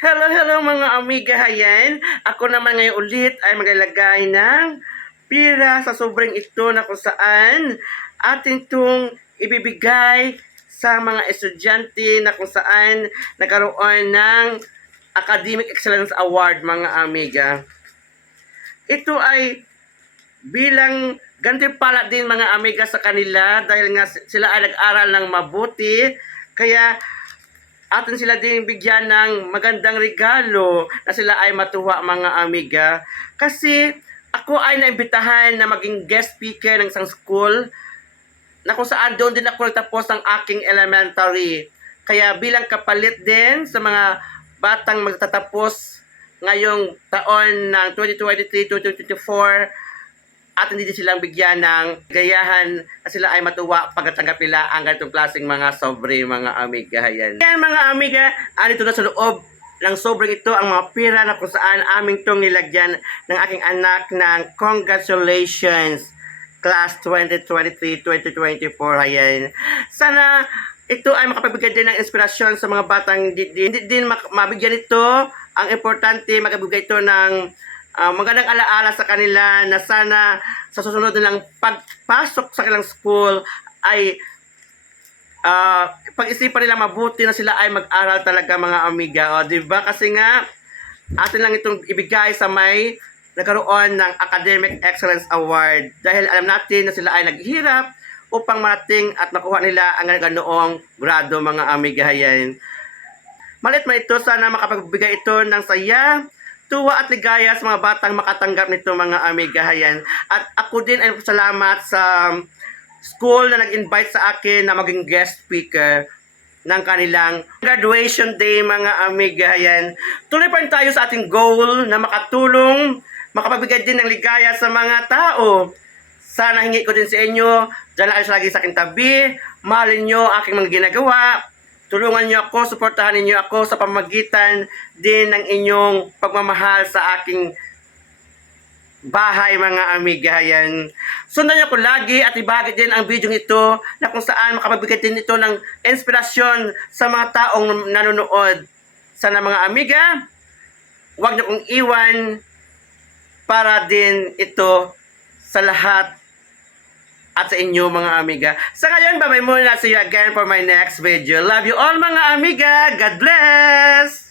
Hello mga amiga, hayan. Ako naman ngayon ulit ay maglalagay ng pira sa sobrang ito na kung saan atin itong ibibigay sa mga estudyante na kung saan nagkaroon ng Academic Excellence Award mga amiga. Ito ay bilang gantimpala din mga amiga sa kanila dahil nga sila ay nag-aral ng mabuti. Kaya atin sila din bigyan ng magandang regalo na sila ay matuwa mga amiga. Kasi ako ay naimbitahan na maging guest speaker ng isang school na kung saan doon din ako nagtapos ng aking elementary. Kaya bilang kapalit din sa mga batang magtatapos ngayong taon ng 2023-2024, at hindi din silang bigyan ng gayahan na sila ay matuwa pagkatanggap nila ang ganitong klaseng mga sobre mga amiga. Yan mga amiga, dito na sa loob ng sobrang ito ang mga pira na kung saan aming itong nilagyan ng aking anak ng congratulations class 2023-2024. Ayan. Sana ito ay makapagbigay din ng inspirasyon sa mga batang hindi din mabigyan ito. Ang importante, makabigay ito ng magandang alaala sa kanila na sana sa susunod nilang pagpasok sa kanilang school ay pag-isipan nila mabuti na sila ay mag-aral talaga mga amiga. O, diba? Kasi nga, atin lang itong ibigay sa may nagkaroon ng Academic Excellence Award. Dahil alam natin na sila ay naghihirap upang marating at makuha nila ang ganoong grado mga amiga. Yan. Malit man ito, sana makapagbigay ito ng saya, tuwa at ligaya sa mga batang makatanggap nito mga amiga. Yan. At ako din ay salamat sa school na nag-invite sa akin na maging guest speaker ng kanilang graduation day mga amiga. Yan. Tuloy pa rin tayo sa ating goal na makatulong, makapagbigay din ng ligaya sa mga tao. Sana hingi ko din sa inyo, dyan ayos lagi sa aking tabi, mahalin nyo aking mga ginagawa, tulungan niyo ako, suportahan niyo ako sa pamagitan din ng inyong pagmamahal sa aking bahay mga amiga. Yan. Sundan niyo ako lagi at ibahagi din ang video ito na kung saan makapagbigay din ito ng inspirasyon sa mga taong nanonood. Sana mga amiga, huwag niyo kong iwan para din ito sa lahat at sa inyo mga amiga. Sa ngayon, bye-bye muna. See you again for my next video. Love you all mga amiga. God bless!